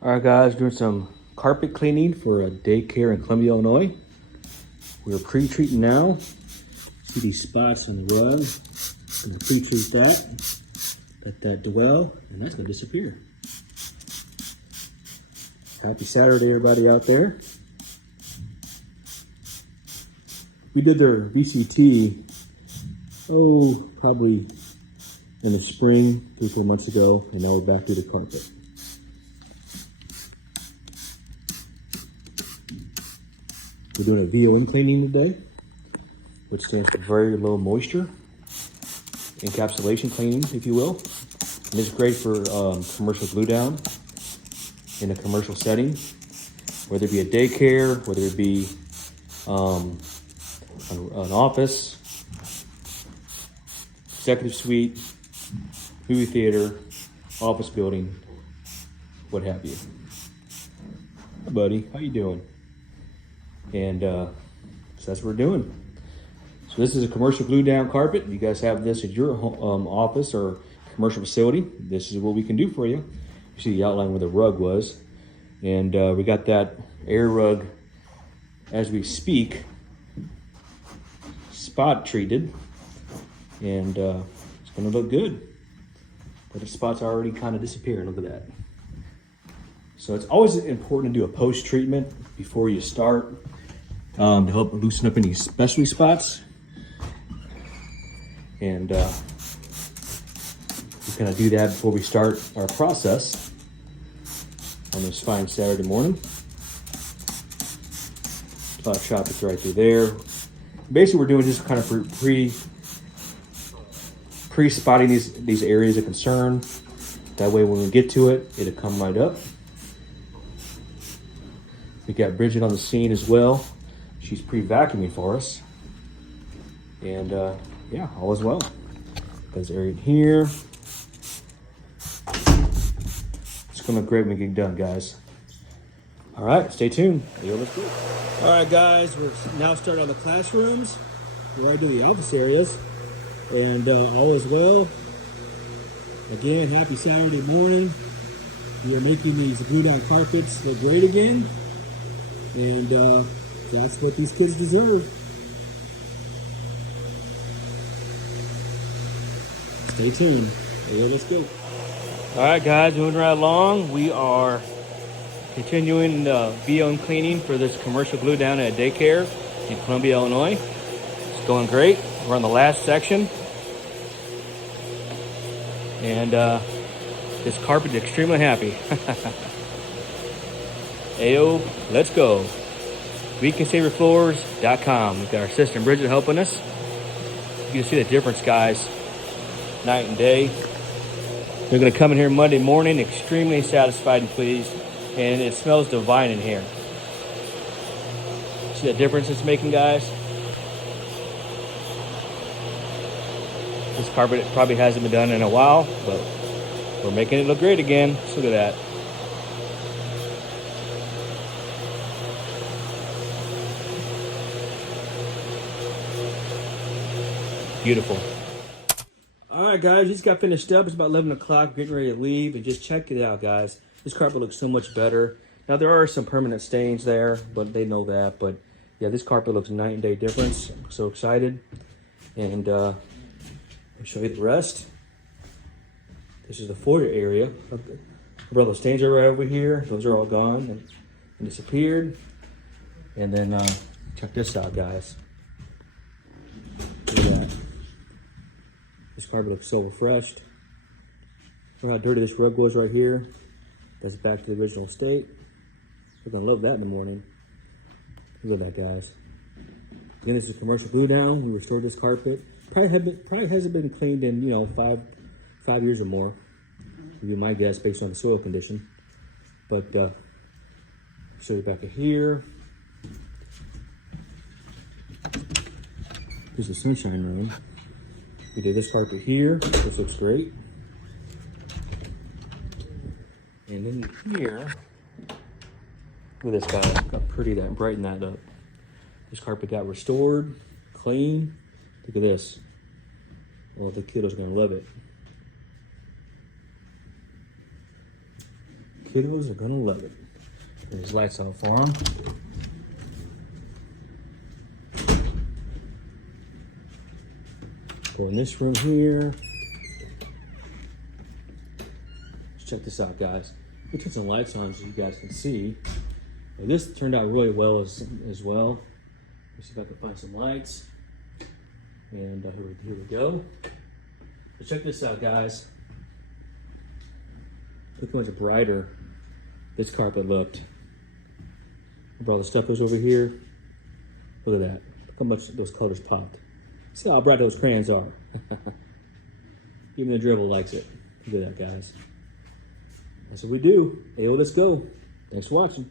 All right, guys, doing some carpet cleaning for a daycare in Columbia, Illinois. We're pre-treating now. See these spots on the rug? Gonna pre-treat that. Let that dwell, and that's gonna disappear. Happy Saturday, everybody out there. We did their VCT, probably in the spring, 3-4 months ago, and now we're back to the carpet. We're doing a VOM cleaning today, which stands for very low moisture encapsulation cleaning, if you will. And it's great for commercial glue down in a commercial setting, whether it be a daycare, whether it be an office, executive suite, movie theater, office building, what have you. Hi, buddy, how you doing? And so that's what we're doing. So this is a commercial glue down carpet. If you guys have this at your office or commercial facility, this is what we can do for you. You see the outline where the rug was. And we got that air rug, as we speak, spot treated. And it's gonna look good. But the spots are already kind of disappearing, look at that. So it's always important to do a post-treatment before you start to help loosen up any specialty spots. And we kind of do that before we start our process on this fine Saturday morning. A lot of traffic right through there. Basically, we're doing just kind of pre-spotting these areas of concern. That way, when we get to it, it'll come right up. We got Bridget on the scene as well. She's pre-vacuuming for us. And yeah, all is well. There's area here. It's gonna look great when we get done, guys. All right, stay tuned. Let's go. All right, guys, we're now starting on the classrooms. We're right to the office areas. And all is well. Again, happy Saturday morning. We are making these glue down carpets look great again. And that's what these kids deserve. Stay tuned. Let's go. All right, guys, moving right along. We are continuing the VOM cleaning for this commercial glue down at a daycare in Columbia, Illinois. It's going great. We're on the last section. And this carpet is extremely happy. Ayo, let's go. 𝐬𝐿𝐫𝐿𝐴𝐻𝐵𝐿Floors.com. We've got our assistant Bridget helping us. You can see the difference, guys, night and day. They're gonna come in here Monday morning, extremely satisfied and pleased, and it smells divine in here. See the difference it's making, guys? This carpet probably hasn't been done in a while, but we're making it look great again. Just look at that. Beautiful. All right, guys, just got finished up. It's about 11 o'clock, getting ready to leave, and just check it out, guys. This carpet looks so much better. Now, there are some permanent stains there, but they know that. But yeah, this carpet looks night and day difference. I'm so excited. And I'll show you the rest. This is the foyer area. Those stains are right over here. Those are all gone and disappeared. And then check this out, guys. Look at that. This carpet looks so refreshed. Look how dirty this rug was right here. That's back to the original state. We're gonna love that in the morning. Look at that, guys. Again, this is commercial glue down. We restored this carpet. Probably hasn't been cleaned in 5 years or more. Would be my guess based on the soil condition. But show you back here. Here's the sunshine room. We did this carpet here. This looks great. And then here, look at this, guys. Look how pretty that, brighten that up. This carpet got restored, clean. Look at this. Oh, the kiddos are gonna love it. Kiddos are gonna love it. Turn these lights off for them. Go in this room here. Let's check this out, guys. We turn some lights on so you guys can see. Well, this turned out really well as well. Let's see if I can find some lights. And here we go. So check this out, guys. Look how much brighter this carpet looked. Where all the stuff is over here. Look at that. Look how much those colors popped. See how bright those crayons are. Even the dribble likes it. Look at that, guys. That's what we do. Hey, let's go. Thanks for watching.